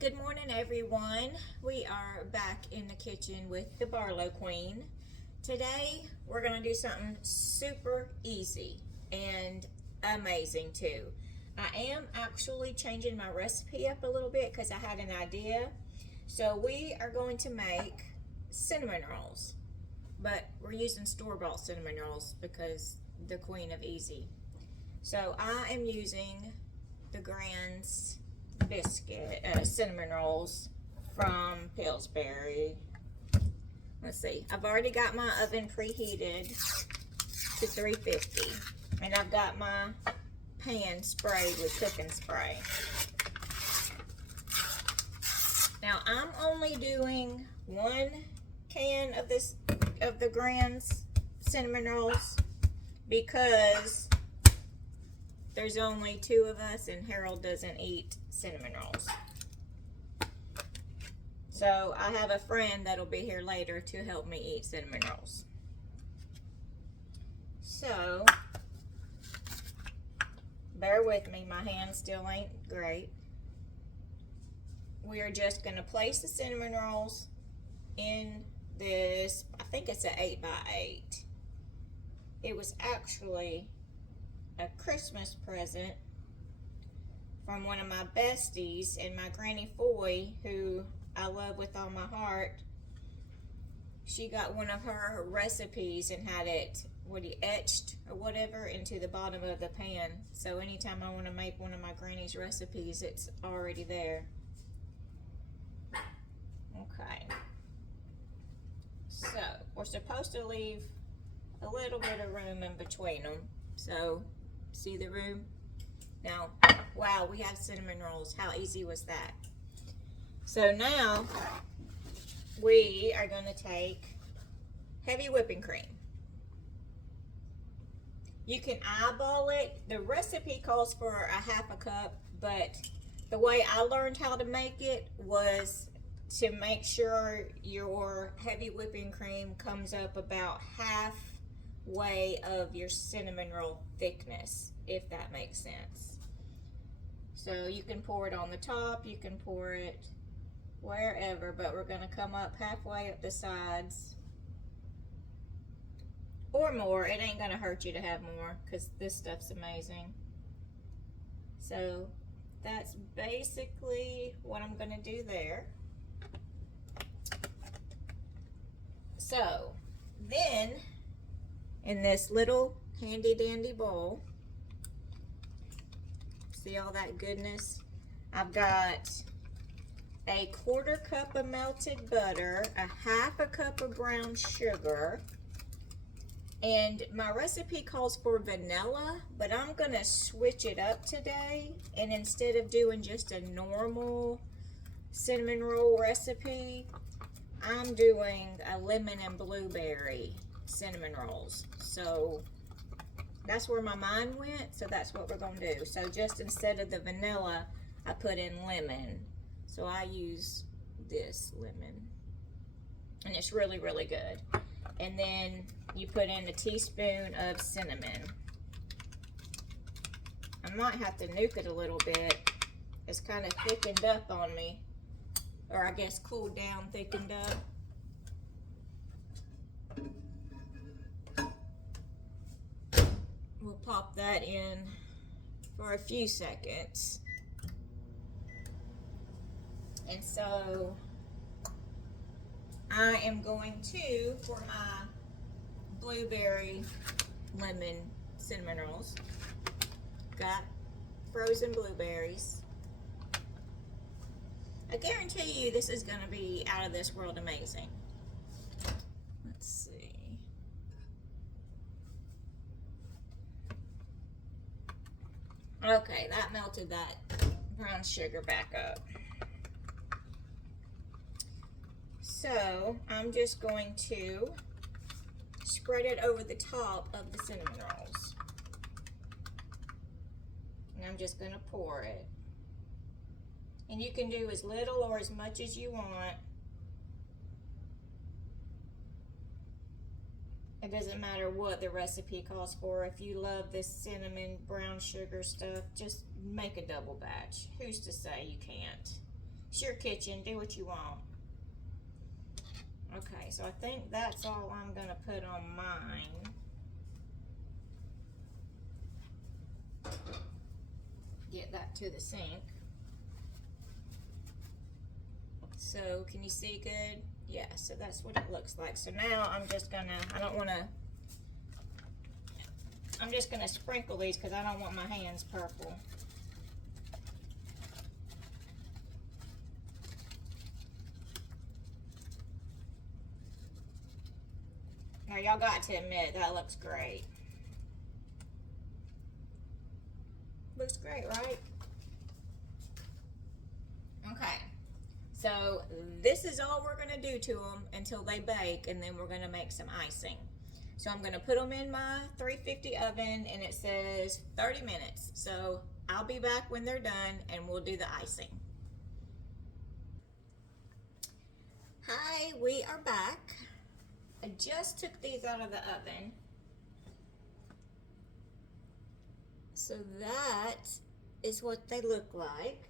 Good morning, everyone. We are back in the kitchen with the Barlow Queen. Today, we're going to do something super easy and amazing too. I am actually changing my recipe up a little bit because I had an idea. So we are going to make cinnamon rolls, but we're using store-bought cinnamon rolls because the queen of easy. So I am using the Grand's biscuit cinnamon rolls from Pillsbury. Let's see, I've already got my oven preheated to 350, and I've got my pan sprayed with cooking spray. Now I'm only doing 1 can of the Grand's cinnamon rolls because there's only 2 of us and Harold doesn't eat cinnamon rolls. So I have a friend that'll be here later to help me eat cinnamon rolls. So bear with me, my hand still ain't great. We are just gonna place the cinnamon rolls in this, I think it's an 8x8. It was actually a Christmas present from one of my besties and my Granny Foy, who I love with all my heart. She got one of her recipes and had it etched or whatever into the bottom of the pan. So anytime I want to make one of my Granny's recipes, it's already there. Okay. So we're supposed to leave a little bit of room in between them. So see the room? Now, wow, we have cinnamon rolls. How easy was that? So now we are going to take heavy whipping cream. You can eyeball it. The recipe calls for a 1/2 cup, but the way I learned how to make it was to make sure your heavy whipping cream comes up about halfway of your cinnamon roll thickness, if that makes sense. So you can pour it on the top, you can pour it wherever, but we're going to come up halfway up the sides or more. It ain't going to hurt you to have more because this stuff's amazing. So that's basically what I'm going to do there. So then in this little handy dandy bowl, see all that goodness? I've got a 1/4 cup of melted butter, a 1/2 cup of brown sugar, and my recipe calls for vanilla, but I'm gonna switch it up today, and instead of doing just a normal cinnamon roll recipe, I'm doing a lemon and blueberry cinnamon rolls. So that's where my mind went, so that's what we're going to do. So just instead of the vanilla, I put in lemon. So I use this lemon. And it's really, really good. And then you put in a teaspoon of cinnamon. I might have to nuke it a little bit. It's kind of thickened up on me. Or I guess cooled down, thickened up. We'll pop that in for a few seconds. And so I am going to, for my blueberry lemon cinnamon rolls, got frozen blueberries. I guarantee you this is going to be out of this world amazing. Let's see. Okay, that melted that brown sugar back up. So I'm just going to spread it over the top of the cinnamon rolls. And I'm just going to pour it. And you can do as little or as much as you want. It doesn't matter what the recipe calls for. If you love this cinnamon brown sugar stuff, just make a double batch. Who's to say you can't? It's your kitchen, do what you want. Okay, so I think that's all I'm gonna put on mine. Get that to the sink. So can you see good? Yeah, so that's what it looks like. So now I'm just gonna, I'm just gonna sprinkle these because I don't want my hands purple. Now y'all got to admit, that looks great. Looks great, right? Okay, so this is all we're gonna do to them until they bake, and then we're gonna make some icing. So I'm gonna put them in my 350 oven, and it says 30 minutes. So I'll be back when they're done, and we'll do the icing. Hi, we are back. I just took these out of the oven. So that is what they look like.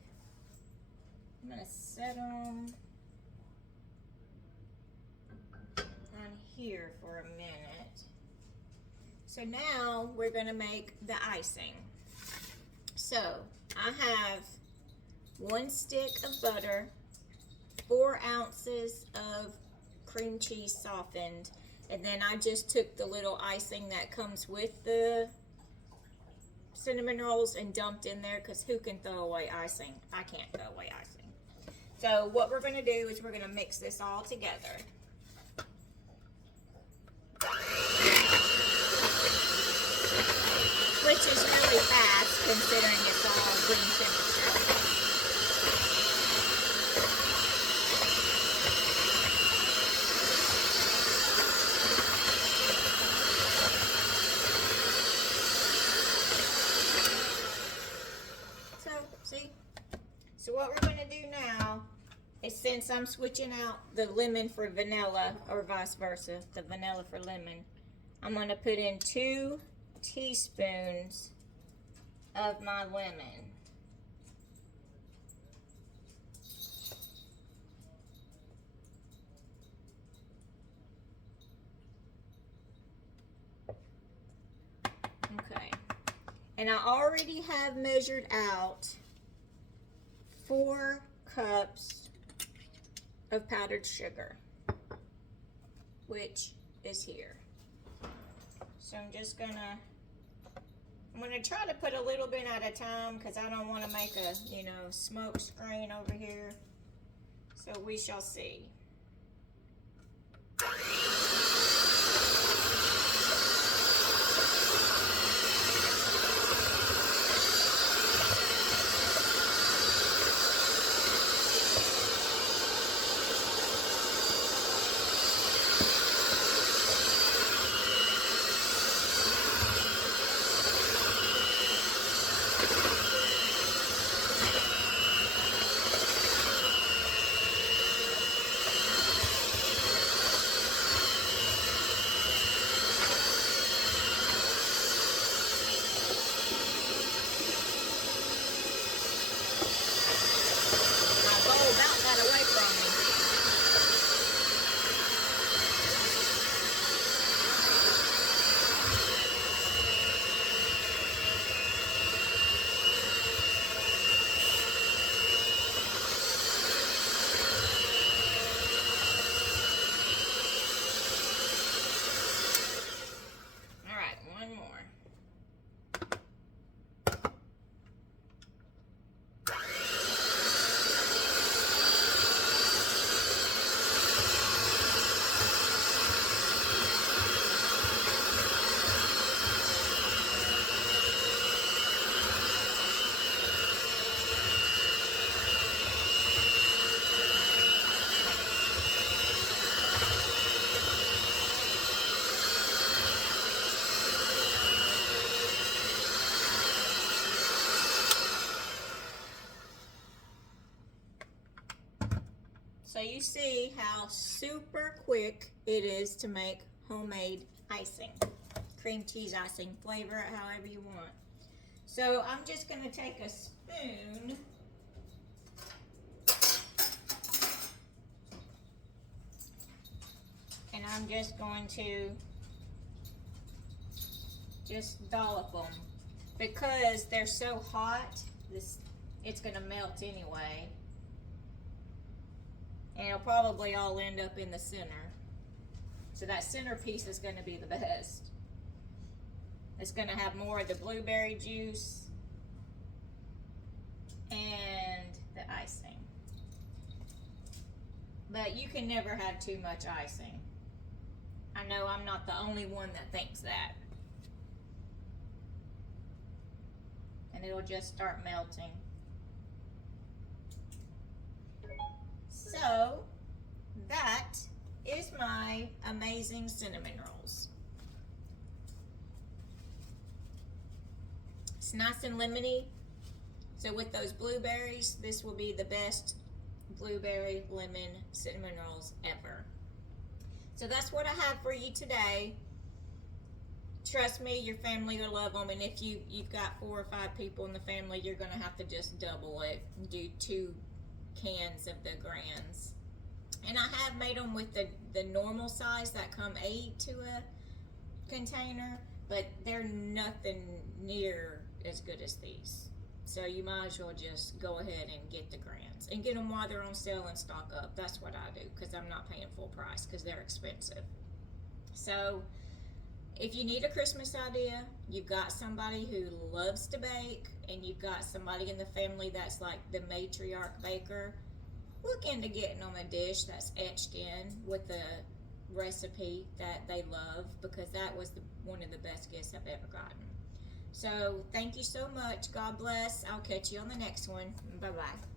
I'm gonna set them on here for a minute. So now we're gonna make the icing. So I have 1 stick of butter, 4 ounces of cream cheese softened, and then I just took the little icing that comes with the cinnamon rolls and dumped in there, because who can throw away icing? I can't throw away icing. So what we're going to do is we're going to mix this all together. Which is really fast considering it's all room temperature. So what we're going to do now is, since I'm switching out the lemon for vanilla, or vice versa, the vanilla for lemon, I'm going to put in 2 teaspoons of my lemon. Okay. And I already have measured out 4 cups of powdered sugar, which is here. So I'm gonna try to put a little bit at a time, because I don't want to make a, smoke screen over here. So we shall see. So you see how super quick it is to make homemade icing. Cream cheese icing. Flavor it however you want. So I'm just going to take a spoon I'm just going to just dollop them. Because they're so hot, it's going to melt anyway. And it'll probably all end up in the center. So that center piece is going to be the best. It's going to have more of the blueberry juice and the icing. But you can never have too much icing. I know I'm not the only one that thinks that. And it'll just start melting. So, that is my amazing cinnamon rolls. It's nice and lemony. So with those blueberries, this will be the best blueberry lemon cinnamon rolls ever. So that's what I have for you today. Trust me, your family will love them. And if you've got 4 or 5 people in the family, you're going to have to just double it. Do 2 cans of the Grands. And I have made them with the normal size that come 8 to a container, but they're nothing near as good as these. So you might as well just go ahead and get the Grands and get them while they're on sale and stock up. That's what I do, because I'm not paying full price because they're expensive. So if you need a Christmas idea, you've got somebody who loves to bake, and you've got somebody in the family that's like the matriarch baker, look into getting them a dish that's etched in with the recipe that they love, because that was one of the best gifts I've ever gotten. So thank you so much. God bless. I'll catch you on the next one. Bye-bye.